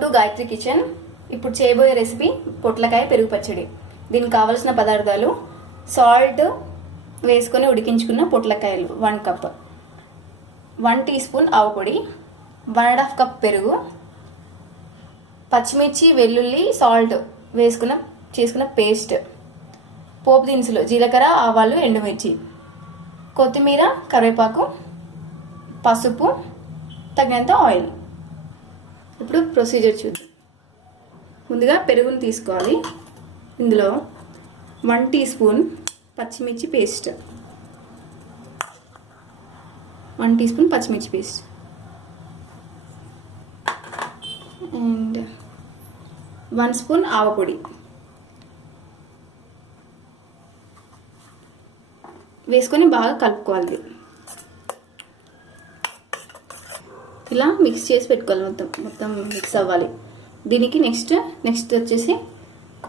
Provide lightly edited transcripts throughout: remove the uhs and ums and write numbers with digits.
Welcome to Gayatri kitchen. ఇప్పుడు చేయబోయే recipe పొట్లకాయ పెరుగు పచ్చడి. దీనికి కావాల్సిన పదార్థాలు: సాల్ట్ వేసుకొని ఉడికించుకున్న పొట్లకాయలు 1 కప్, 1 టీ స్పూన్ ఆవపొడి, 1.5 కప్ పెరుగు, పచ్చిమిర్చి, వెల్లుల్లి, సాల్ట్ చేసుకున్న పేస్ట్, పోపు దినుసులు జీలకర్ర, ఆవాలు, ఎండుమిర్చి, కొత్తిమీర, కరివేపాకు, పసుపు, తగినంత ఆయిల్. ఇప్పుడు ప్రొసీజర్ చూద్దాం. ముందుగా పెరుగుని తీసుకోవాలి. ఇందులో 1 టీ స్పూన్ పచ్చిమిర్చి పేస్ట్, 1 టీ స్పూన్ పచ్చిమిర్చి పేస్ట్ అండ్ 1 స్పూన్ ఆవపొడి వేసుకొని బాగా కలుపుకోవాలి. ఇలా మిక్స్ చేసి పెట్టుకోవాలి. మొత్తం మిక్స్ అవ్వాలి. దీనికి నెక్స్ట్ వచ్చేసి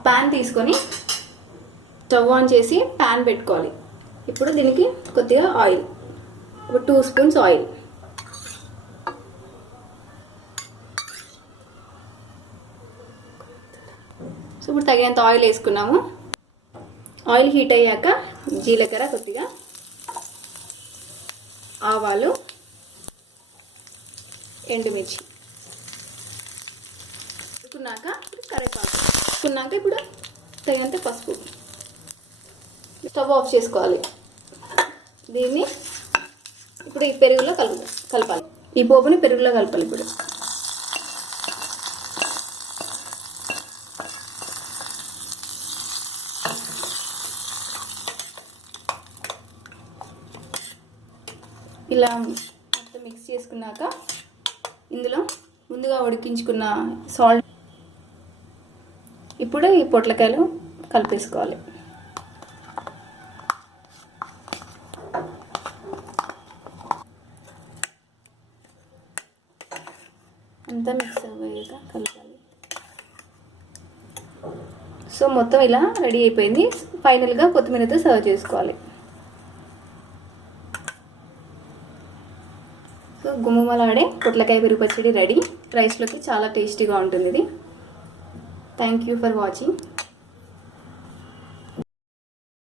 ప్యాన్ తీసుకొని స్టవ్ ఆన్ చేసి ప్యాన్ పెట్టుకోవాలి. ఇప్పుడు దీనికి కొద్దిగా ఆయిల్, ఒక 2 స్పూన్స్ ఆయిల్. సో ఇప్పుడు తగినంత ఆయిల్ వేసుకున్నాము. ఆయిల్ హీట్ అయ్యాక జీలకర్ర, కొద్దిగా ఆవాలు, ఎండుమిర్చి వేసుకున్నాక కరివేపాకు వేసుకున్నాక ఇప్పుడు తగినంత పసుపు. స్టవ్ ఆఫ్ చేసుకోవాలి. దీన్ని ఇప్పుడు ఈ పెరుగులో కలపాలి. ఈ పోపుని పెరుగులో కలపాలి. ఇప్పుడు ఇలా మొత్తం మిక్స్ చేసుకున్నాక ఇందులో ముందుగా ఉడికించుకున్న సాల్ట్, ఇప్పుడు ఈ పొట్లకాయలు కలిపేసుకోవాలి. అంతా మిక్స్ అయ్యాక కలపాలి. సో మొత్తం ఇలా రెడీ అయిపోయింది. ఫైనల్గా కొత్తిమీరతో సర్వ్ చేసుకోవాలి. సో గుమ్మలాడే పొట్లకాయ పెరుగు పచ్చడి రెడీ. రైస్లోకి చాలా టేస్టీగా ఉంటుంది ఇది. Thank you for watching.